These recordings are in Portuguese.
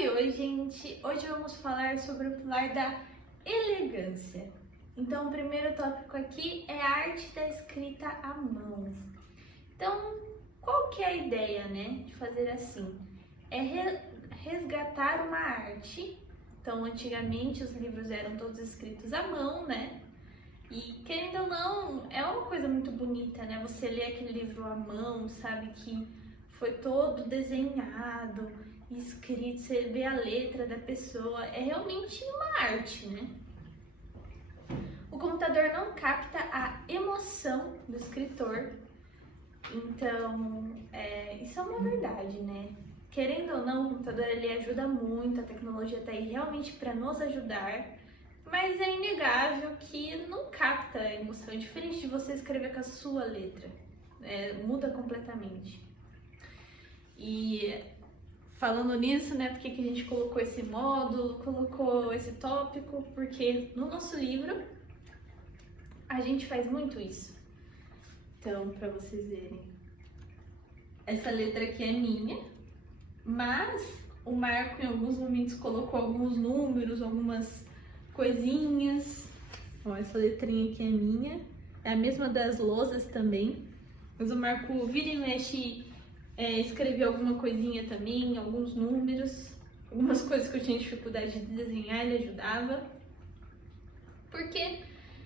Oi, gente! Hoje vamos falar sobre o pilar da elegância. Então, o primeiro tópico aqui é a arte da escrita à mão. Então, qual que é a ideia, né, de fazer assim? É resgatar uma arte. Então, antigamente os livros eram todos escritos à mão, né? E, querendo ou não, é uma coisa muito bonita, né? Você lê aquele livro à mão, sabe que foi todo desenhado, escrito, você vê a letra da pessoa, é realmente uma arte, né? O computador não capta a emoção do escritor, então isso é uma verdade, né? Querendo ou não, o computador ele ajuda muito, a tecnologia está aí realmente para nos ajudar, mas é inegável que não capta a emoção, é diferente de você escrever com a sua letra, muda completamente. E falando nisso, né, por que a gente colocou esse módulo, colocou esse tópico? Porque no nosso livro a gente faz muito isso. Então, para vocês verem, essa letra aqui é minha, mas o Marco em alguns momentos colocou alguns números, algumas coisinhas. Ó, essa letrinha aqui é minha, é a mesma das lousas também, mas o Marco vira e mexe escreveu alguma coisinha também, alguns números, algumas coisas que eu tinha dificuldade de desenhar, ele ajudava. Porque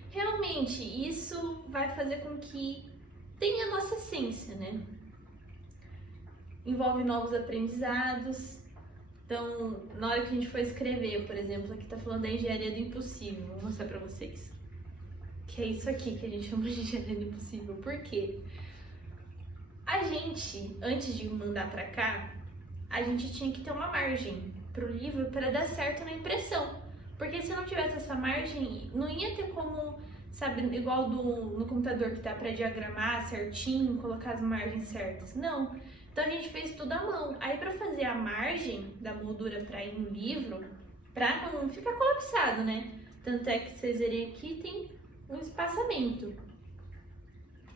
realmente isso vai fazer com que tenha a nossa essência, né? Envolve novos aprendizados. Então, na hora que a gente for escrever, por exemplo, aqui tá falando da engenharia do impossível, vou mostrar pra vocês. Que é isso aqui que a gente chama de engenharia do impossível. Por quê? A gente, antes de mandar pra cá, a gente tinha que ter uma margem pro livro para dar certo na impressão. Porque se não tivesse essa margem, não ia ter como, sabe, igual no computador que dá pra diagramar certinho, colocar as margens certas. Não. Então a gente fez tudo à mão. Aí pra fazer a margem da moldura pra ir no livro, pra não ficar colapsado, né? Tanto é que vocês verem aqui, tem um espaçamento.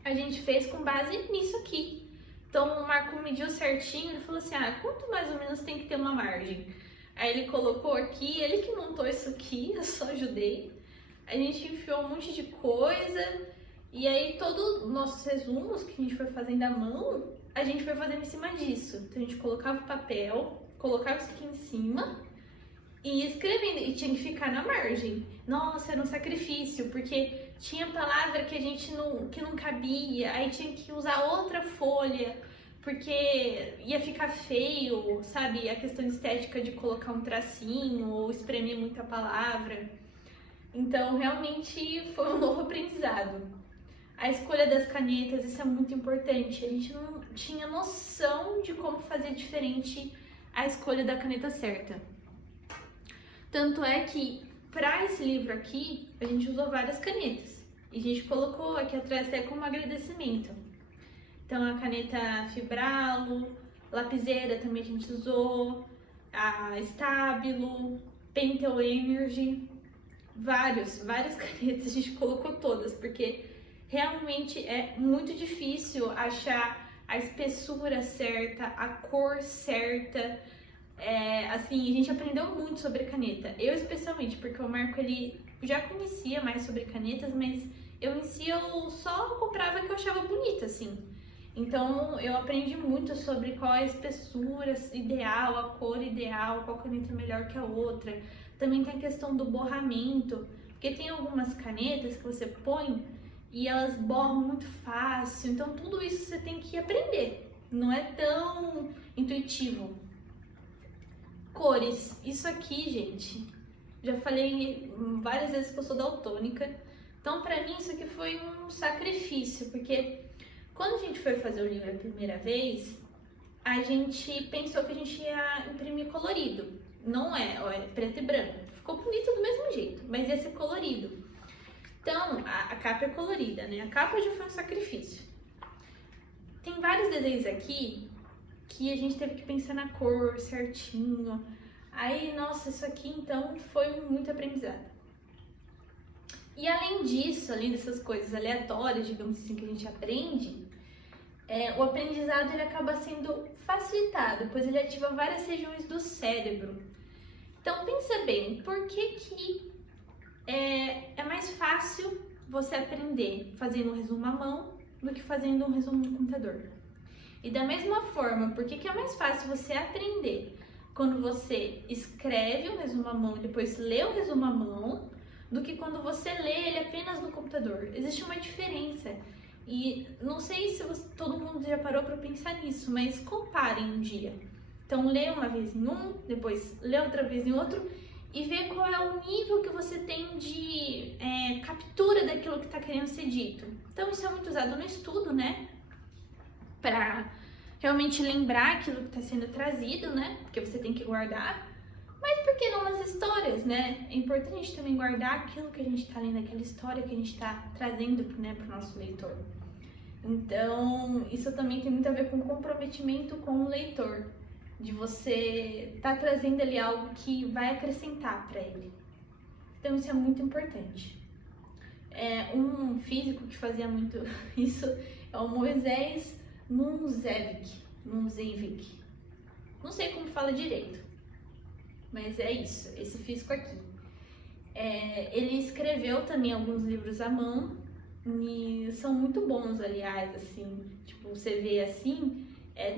A gente fez com base nisso aqui. Então o Marco mediu certinho, ele falou assim, quanto mais ou menos tem que ter uma margem? Aí ele colocou aqui, ele que montou isso aqui, eu só ajudei. A gente enfiou um monte de coisa, e aí todos os nossos resumos que a gente foi fazendo à mão, a gente foi fazendo em cima disso. Então a gente colocava o papel, colocava isso aqui em cima, e escrevendo, e tinha que ficar na margem. Nossa, era um sacrifício, porque tinha palavra que a gente que não cabia, aí tinha que usar outra folha, porque ia ficar feio, sabe? A questão estética de colocar um tracinho ou espremer muita palavra. Então, realmente foi um novo aprendizado. A escolha das canetas, isso é muito importante. A gente não tinha noção de como fazer diferente a escolha da caneta certa. Tanto é que, para esse livro aqui, a gente usou várias canetas. E a gente colocou aqui atrás até como agradecimento. Então, a caneta Fibralo, lapiseira também a gente usou, a Stabilo, Pentel Energy, várias canetas, a gente colocou todas, porque realmente é muito difícil achar a espessura certa, a cor certa. Assim, a gente aprendeu muito sobre caneta, eu especialmente, porque o Marco ele já conhecia mais sobre canetas, mas eu em si eu só comprava que eu achava bonita, assim. Então eu aprendi muito sobre qual é a espessura ideal, a cor ideal, qual caneta é melhor que a outra. Também tem a questão do borramento, porque tem algumas canetas que você põe e elas borram muito fácil, então tudo isso você tem que aprender, não é tão intuitivo. Cores, isso aqui, gente, já falei várias vezes que eu sou daltônica, então pra mim isso aqui foi um sacrifício, porque quando a gente foi fazer o livro a primeira vez, a gente pensou que a gente ia imprimir colorido, não é, ó, é preto e branco, ficou bonito do mesmo jeito, mas ia ser colorido. Então, a capa é colorida, né? A capa já foi um sacrifício. Tem vários desenhos aqui que a gente teve que pensar na cor certinho. Aí, nossa, isso aqui então foi muito aprendizado. E além disso, além dessas coisas aleatórias, digamos assim, que a gente aprende, o aprendizado ele acaba sendo facilitado, pois ele ativa várias regiões do cérebro. Então pensa bem, por que é mais fácil você aprender fazendo um resumo à mão do que fazendo um resumo no computador? E da mesma forma, por que é mais fácil você aprender quando você escreve um resumo à mão e depois lê o resumo à mão, do que quando você lê ele apenas no computador? Existe uma diferença. E não sei se todo mundo já parou para pensar nisso, mas comparem um dia. Então lê uma vez em um, depois lê outra vez em outro e vê qual é o nível que você tem de captura daquilo que está querendo ser dito. Então isso é muito usado no estudo, né? Para realmente lembrar aquilo que está sendo trazido, né? Porque você tem que guardar. Mas por que não nas histórias, né? É importante a gente também guardar aquilo que a gente está lendo, aquela história que a gente está trazendo, né, para o nosso leitor. Então, isso também tem muito a ver com comprometimento com o leitor, de você estar trazendo ali algo que vai acrescentar para ele. Então, isso é muito importante. Um físico que fazia muito isso é o Moisés Nunzevik. Não sei como fala direito, mas é isso, esse físico aqui. Ele escreveu também alguns livros à mão, e são muito bons, aliás, assim, tipo, você vê assim,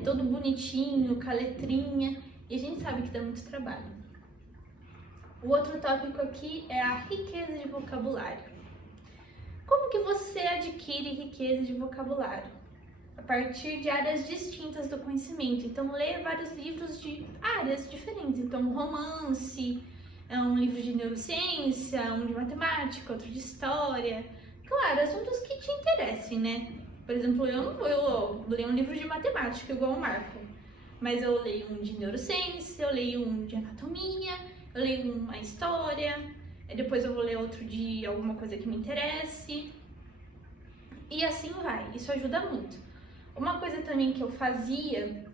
todo bonitinho, com a letrinha, e a gente sabe que dá muito trabalho. O outro tópico aqui é a riqueza de vocabulário. Como que você adquire riqueza de vocabulário? A partir de áreas distintas do conhecimento. Então, leia vários livros de áreas diferentes. Então, um romance, um livro de neurociência, um de matemática, outro de história. Claro, assuntos que te interessem, né? Por exemplo, eu não vou ler um livro de matemática igual o Marco, mas eu leio um de neurociência, eu leio um de anatomia, eu leio uma história, depois eu vou ler outro de alguma coisa que me interesse, e assim vai. Isso ajuda muito. Uma coisa também que eu fazia,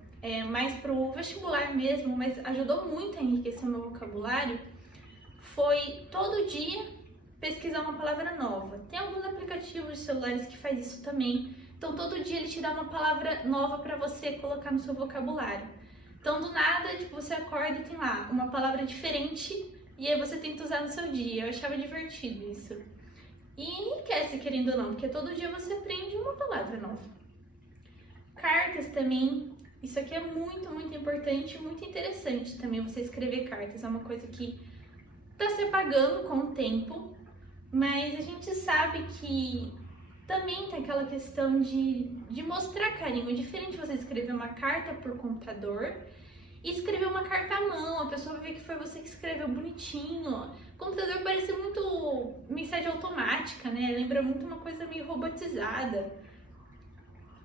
mais pro vestibular mesmo, mas ajudou muito a enriquecer meu vocabulário, foi todo dia pesquisar uma palavra nova. Tem alguns aplicativos de celulares que faz isso também. Então, todo dia ele te dá uma palavra nova para você colocar no seu vocabulário. Então, do nada, tipo, você acorda e tem lá uma palavra diferente e aí você tenta usar no seu dia. Eu achava divertido isso. E enriquece, querendo ou não, porque todo dia você aprende uma palavra nova. Cartas também. Isso aqui é muito, muito importante e muito interessante também, você escrever cartas. É uma coisa que está se apagando com o tempo, mas a gente sabe que também tem aquela questão de mostrar carinho. É diferente você escrever uma carta por computador e escrever uma carta à mão. A pessoa vai ver que foi você que escreveu bonitinho. O computador parece muito mensagem automática, né? Lembra muito uma coisa meio robotizada.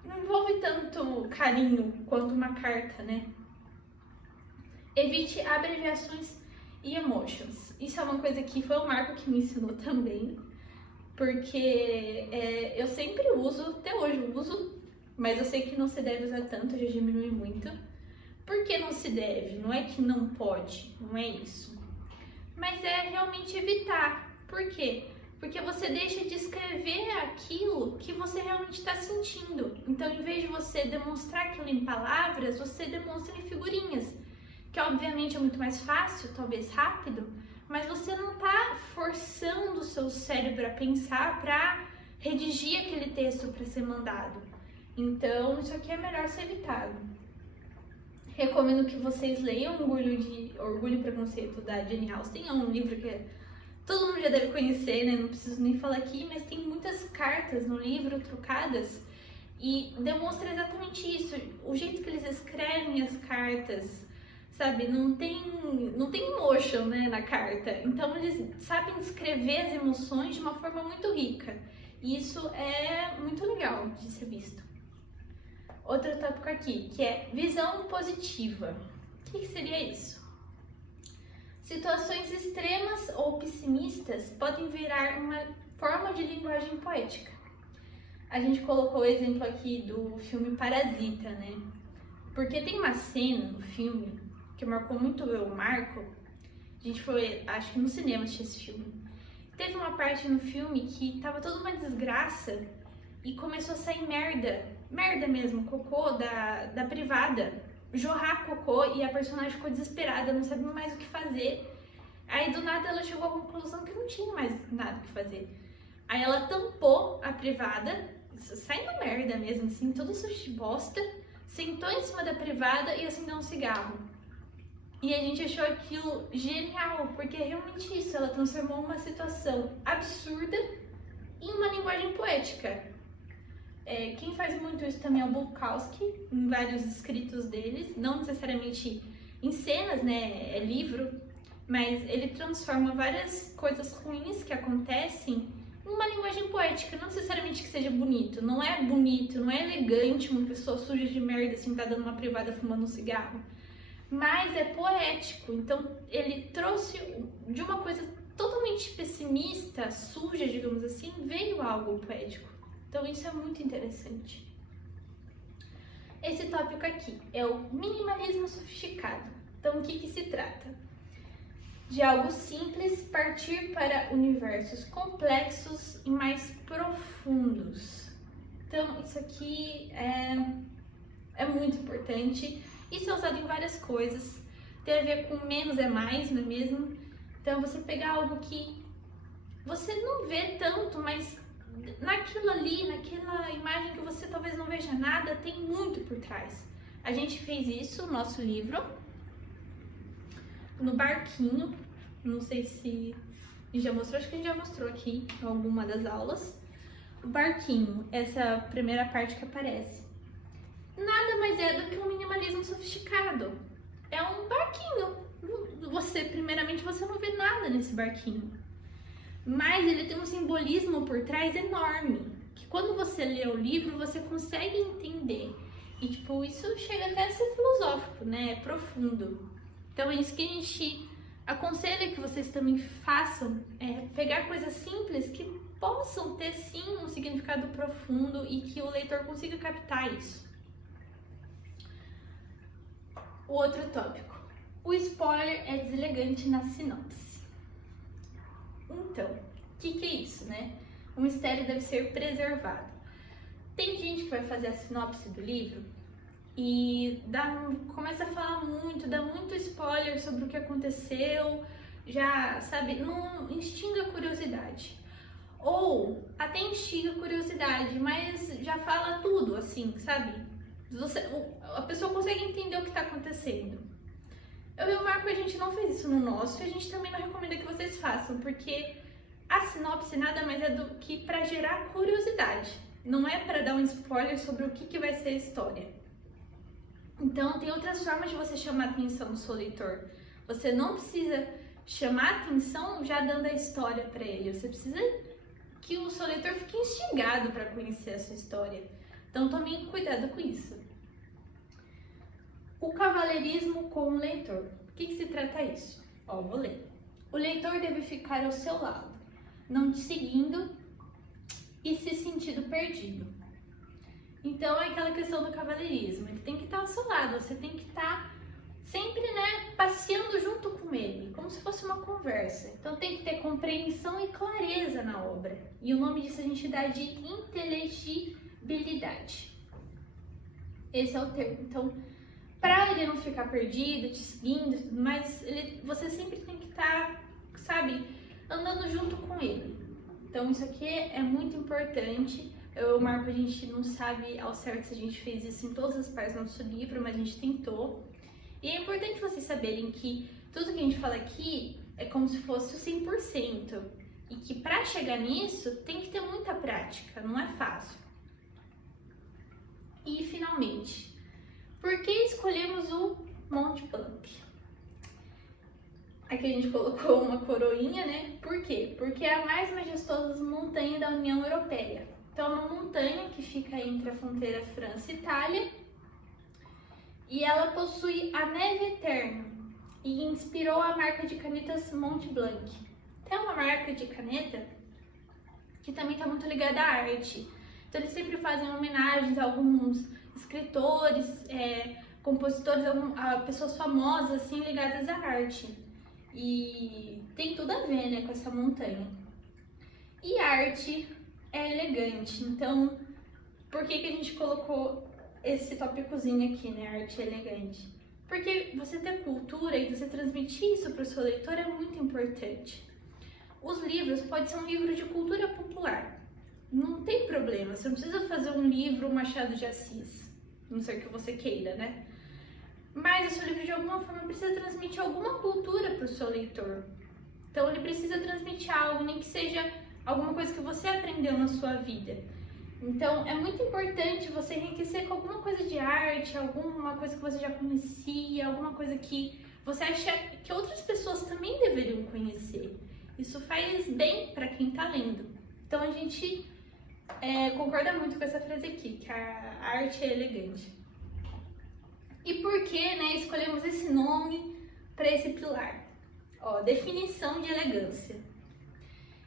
Não envolve tanto carinho quanto uma carta, né? Evite abreviações e emotions. Isso é uma coisa que foi o Marco que me ensinou também, porque eu sempre uso, até hoje eu uso, mas eu sei que não se deve usar tanto, já diminui muito. Por que não se deve? Não é que não pode, não é isso. Mas é realmente evitar. Por quê? Porque você deixa de escrever aquilo que você realmente está sentindo. Então, em vez de você demonstrar aquilo em palavras, você demonstra em figurinhas, que obviamente é muito mais fácil, talvez rápido, mas você não está forçando o seu cérebro a pensar para redigir aquele texto para ser mandado. Então, isso aqui é melhor ser evitado. Recomendo que vocês leiam Orgulho e Preconceito, da Jane Austen. É um livro que todo mundo já deve conhecer, né? Não preciso nem falar aqui, mas tem muitas cartas no livro trocadas e demonstra exatamente isso. O jeito que eles escrevem as cartas, sabe? Não tem emotion, né, na carta. Então eles sabem descrever as emoções de uma forma muito rica. E isso é muito legal de ser visto. Outro tópico aqui, que é visão positiva. O que seria isso? Situações extremas ou pessimistas podem virar uma forma de linguagem poética. A gente colocou o exemplo aqui do filme Parasita, né? Porque tem uma cena no filme que marcou muito eu, o Marco. A gente foi, acho que no cinema assistir esse filme. Teve uma parte no filme que tava toda uma desgraça e começou a sair merda mesmo, cocô da privada, jorrar cocô, e a personagem ficou desesperada, não sabia mais o que fazer. Aí do nada ela chegou à conclusão que não tinha mais nada o que fazer. Aí ela tampou a privada, saindo merda mesmo, assim, toda suja de bosta, sentou em cima da privada e acendeu um cigarro. E a gente achou aquilo genial, porque é realmente isso, ela transformou uma situação absurda em uma linguagem poética. Quem faz muito isso também é o Bukowski, em vários escritos deles, não necessariamente em cenas, né, é livro, mas ele transforma várias coisas ruins que acontecem em uma linguagem poética, não necessariamente que seja bonito, não é bonito, não é elegante uma pessoa suja de merda sentada numa privada fumando um cigarro, mas é poético. Então ele trouxe de uma coisa totalmente pessimista, suja, digamos assim, veio algo poético. Então isso é muito interessante. Esse tópico aqui é o minimalismo sofisticado. Então o que se trata? De algo simples partir para universos complexos e mais profundos. Então isso aqui é muito importante. Isso é usado em várias coisas. Tem a ver com menos é mais, não é mesmo? Então você pegar algo que você não vê tanto, mas naquilo ali, naquela imagem que você talvez não veja nada, tem muito por trás. A gente fez isso no nosso livro, no barquinho. Não sei se a gente já mostrou, acho que a gente já mostrou aqui em alguma das aulas. O barquinho, essa primeira parte que aparece, nada mais é do que um minimalismo sofisticado. É um barquinho. Primeiramente, você não vê nada nesse barquinho. Mas ele tem um simbolismo por trás enorme, que quando você lê o livro, você consegue entender. E, tipo, isso chega até a ser filosófico, né? É profundo. Então, é isso que a gente aconselha que vocês também façam, pegar coisas simples que possam ter, sim, um significado profundo e que o leitor consiga captar isso. O outro tópico. O spoiler é deselegante na sinopse. Então, o que é isso, né? O mistério deve ser preservado. Tem gente que vai fazer a sinopse do livro e começa a falar muito, dá muito spoiler sobre o que aconteceu, já, sabe, não instiga a curiosidade. Ou até instiga a curiosidade, mas já fala tudo, assim, sabe? A pessoa consegue entender o que está acontecendo. Eu e o Marco, a gente não fez isso no nosso e a gente também não recomenda que vocês façam, porque a sinopse nada mais é do que para gerar curiosidade, não é para dar um spoiler sobre o que vai ser a história. Então, tem outras formas de você chamar a atenção do seu leitor. Você não precisa chamar a atenção já dando a história para ele, você precisa que o seu leitor fique instigado para conhecer a sua história. Então, tome cuidado com isso. O cavaleirismo com o leitor. O que se trata isso? Vou ler. O leitor deve ficar ao seu lado, não te seguindo e se sentindo perdido. Então é aquela questão do cavaleirismo. Ele tem que estar ao seu lado, você tem que estar sempre, né, passeando junto com ele, como se fosse uma conversa. Então tem que ter compreensão e clareza na obra. E o nome disso a gente dá de inteligibilidade. Esse é o termo. Então, para ele não ficar perdido, te seguindo, mas você sempre tem que estar, sabe, andando junto com ele. Então isso aqui é muito importante. Eu e o Marco, a gente não sabe ao certo se a gente fez isso em todas as partes do nosso livro, mas a gente tentou. E é importante vocês saberem que tudo que a gente fala aqui é como se fosse o 100%. E que para chegar nisso tem que ter muita prática, não é fácil. E finalmente, por que escolhemos o Mont Blanc? Aqui a gente colocou uma coroinha, né? Por quê? Porque é a mais majestosa montanha da União Europeia. Então é uma montanha que fica entre a fronteira França e Itália. E ela possui a neve eterna e inspirou a marca de canetas Mont Blanc. Tem uma marca de caneta que também está muito ligada à arte. Então eles sempre fazem homenagens a alguns escritores, compositores, a pessoas famosas assim ligadas à arte. E tem tudo a ver, né, com essa montanha. E arte é elegante, então por que a gente colocou esse tópicozinho aqui, né? Arte elegante. Porque você ter cultura e você transmitir isso para o seu leitor é muito importante. Os livros podem ser um livro de cultura popular. Não tem problema, você não precisa fazer um livro Machado de Assis, não sei o que você queira, né? Mas o seu livro de alguma forma precisa transmitir alguma cultura para o seu leitor. Então ele precisa transmitir algo, nem que seja alguma coisa que você aprendeu na sua vida. Então é muito importante você enriquecer com alguma coisa de arte, alguma coisa que você já conhecia, alguma coisa que você acha que outras pessoas também deveriam conhecer. Isso faz bem para quem está lendo. Então a gente concorda muito com essa frase aqui, que a arte é elegante. E por que, né, escolhemos esse nome para esse pilar? Ó, definição de elegância.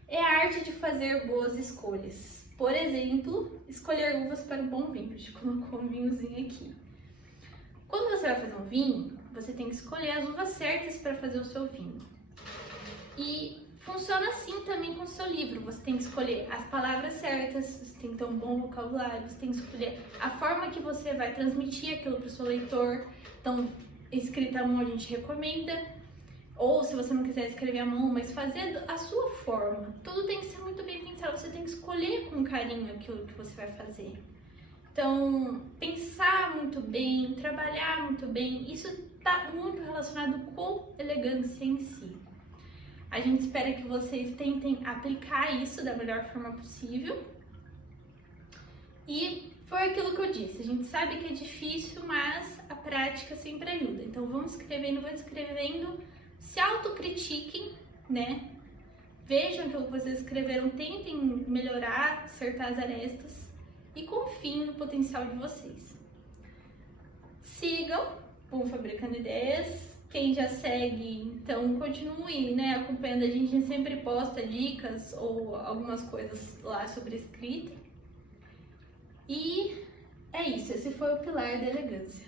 É a arte de fazer boas escolhas. Por exemplo, escolher uvas para um bom vinho. A gente colocou um vinhozinho aqui. Quando você vai fazer um vinho, você tem que escolher as uvas certas para fazer o seu vinho. E funciona assim também com o seu livro. Você tem que escolher as palavras certas, você tem que ter um bom vocabulário, você tem que escolher a forma que você vai transmitir aquilo para o seu leitor. Então, escrita à mão a gente recomenda. Ou se você não quiser escrever à mão, mas fazer a sua forma. Tudo tem que ser muito bem pensado, você tem que escolher com carinho aquilo que você vai fazer. Então, pensar muito bem, trabalhar muito bem, isso está muito relacionado com elegância em si. A gente espera que vocês tentem aplicar isso da melhor forma possível. E foi aquilo que eu disse, a gente sabe que é difícil, mas a prática sempre ajuda. Então, vamos escrevendo, se autocritiquem, né? Vejam aquilo que vocês escreveram, tentem melhorar, acertar as arestas e confiem no potencial de vocês. Sigam o Fabricando Ideias. Quem já segue, então continue, né, acompanhando. A gente sempre posta dicas ou algumas coisas lá sobre escrita. E é isso, esse foi o pilar da elegância.